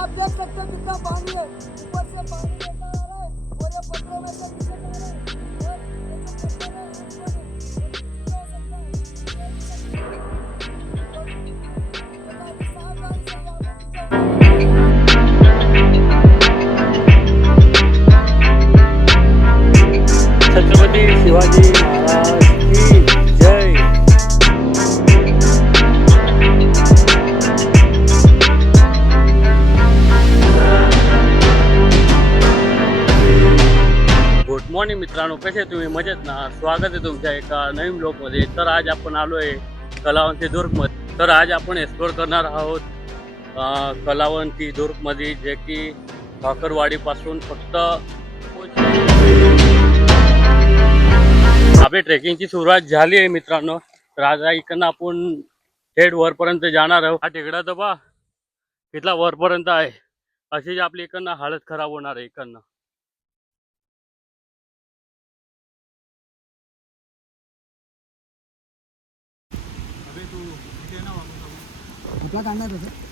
आप देख सकते हैं कितना पानी है ऊपर से पानी देता आ रहा है और ये पत्थरों में से नीचे जा रहा है मॉर्निंग मित्रांनो कसे तुम्ही मजेत ना? स्वागत आहे तुमच्या एका नवीन ब्लॉकमध्ये तर आज आपण आलो आहे कलावंती दुर्गमध्ये. तर आज आपण एक्सप्लोर करणार आहोत कलावंती दुर्गमध्ये जे की ठाकरवाडीपासून फक्त आपली ट्रेकिंगची सुरुवात झाली आहे मित्रांनो. तर आज इकडनं आपण थेट वरपर्यंत जाणार आहोत. हा टेकडा तर तिथला वरपर्यंत आहे. अशी जी आपली इकडनं हालत खराब होणार आहे इकडनं. कुठला काढणार होतं.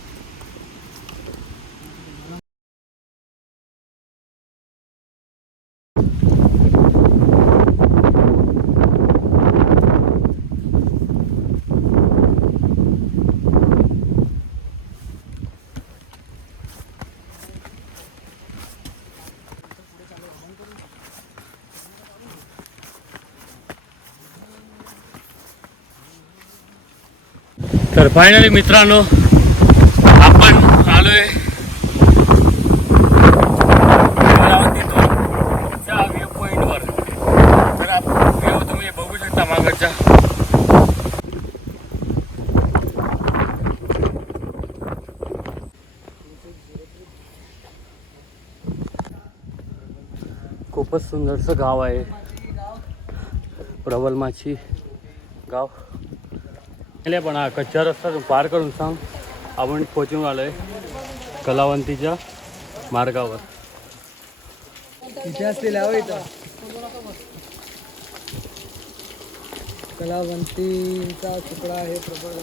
तर फायनली मित्रांनो आपण आलोय व्ह्यू पॉइंटवर तर आपण तुम्ही बघू शकता मागच्या. खूपच सुंदरसं गाव आहे. प्रबलमाची गाव. गेले पण हा कच्चा रस्ता पार करून सांग. आपण पोचून आहे कलावंतीच्या मार्गावर. इथे. कलावंतीचा तुकडा आहे प्रबळ.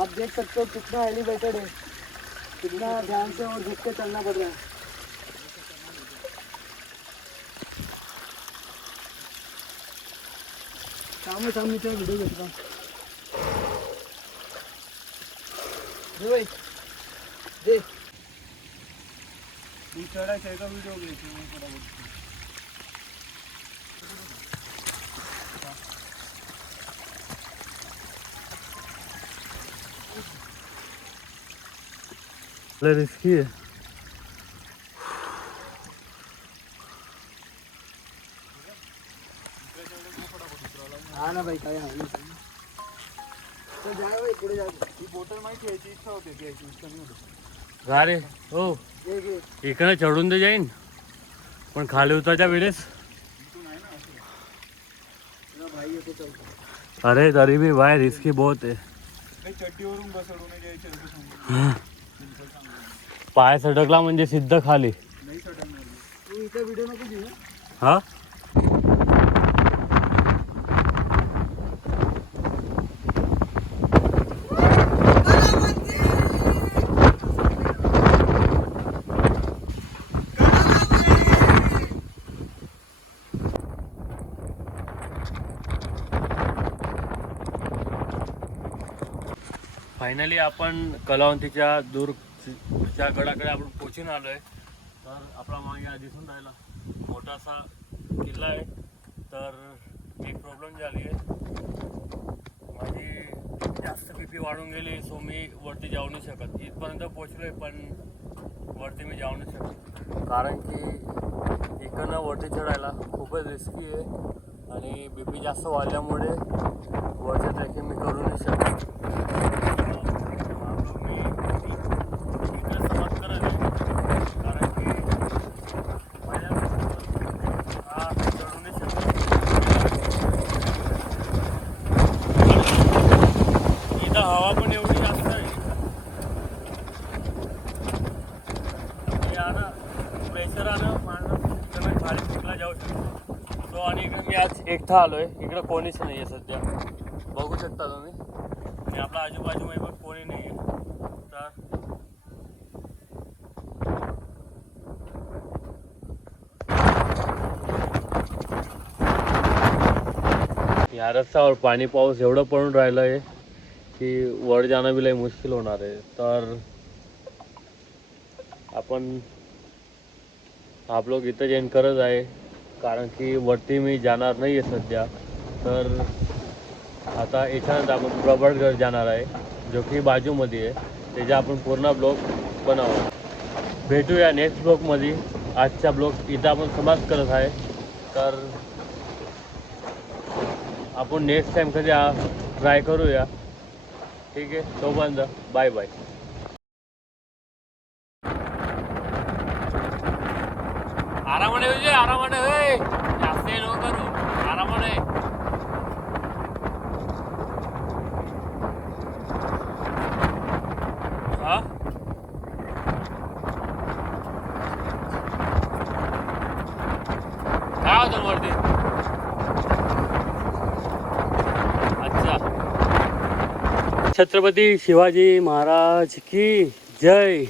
आप देख सकते हो कितना एलिवेटेड है। कितना ध्यान से और झुक के चलना पड़ रहा है। सामने सामने से वीडियो देख रहा हूँ दे भाई दे वीडियो रिस्की आहे हा ना भाई काय आहे? तो जाय भाई पुढे जा. ही बोटल माहिती यायची इच्छा होते घ्यायची इच्छा नाही होती. का रे. हो. घे घे इकडे चढून तर जाईन. पण खाली उतरच्या वेळेस. तुला भाई येतो चल. अरे तरी भी भाई रिस्की बहुत आहे. चड्डीवरून घ्यायचे पाय सडकला म्हणजे सिद्ध खाली. हा? फायनली आपण कलावंतीच्या दूरच्या गडाकडे आपण पोचून आलो आहे तर आपला मागे दिसून राहिला. मोठासा किल्ला आहे. तर एक प्रॉब्लेम झाली आहे. माझी जास्त बी पी वाढून गेली सो मी वरती जाऊ नाही शकत. इथपर्यंत पोचलो आहे पण वरती मी जाऊ नाही शकत. कारण की इकडनं वरती चढायला खूपच रिस्की आहे. आणि बी पी जास्त वाढल्यामुळे वरच्या ट्रेकिंग मी करू नाही शकत मी इकडे समाप्त करत आहे कारण की माझ्या माणूस खाली जाऊ शकतो. तो आणि इकडे मी आज एकटा आलोय. इकडे कोणीच नाही आहे सध्या. बघू शकता तुम्ही. आणि आपल्या आजूबाजूमध्ये पण कोणी नाही आहे तर या रस्त्यावर पाणी पाऊस एवढं पडून राहिलं आहे की वर जाणं बी लई मुश्किल होणार आहे. तर आपण आप लोग इथं जेन करत आहे कारण की वरती मी जाणार नाही आहे सध्या. तर आता याच्यानंतर आपण प्रबळगड जाणार आहे जो की बाजूमध्ये आहे. त्याच्या आपण पूर्ण ब्लॉक बनावू भेटूया नेक्स्ट ब्लॉकमध्ये आजचा ब्लॉक इथं आपण समाप्त करत आहे. तर आपण नेक्स्ट टाईम कधी ट्राय करूया. ठीक आहे? तोपर्यंत बाय बाय आरामाने म्हणजे आरामाने होय. जास्त हे नको करू आरामाने हा? काय होतं वरती. अच्छा. छत्रपती शिवाजी महाराज की जय.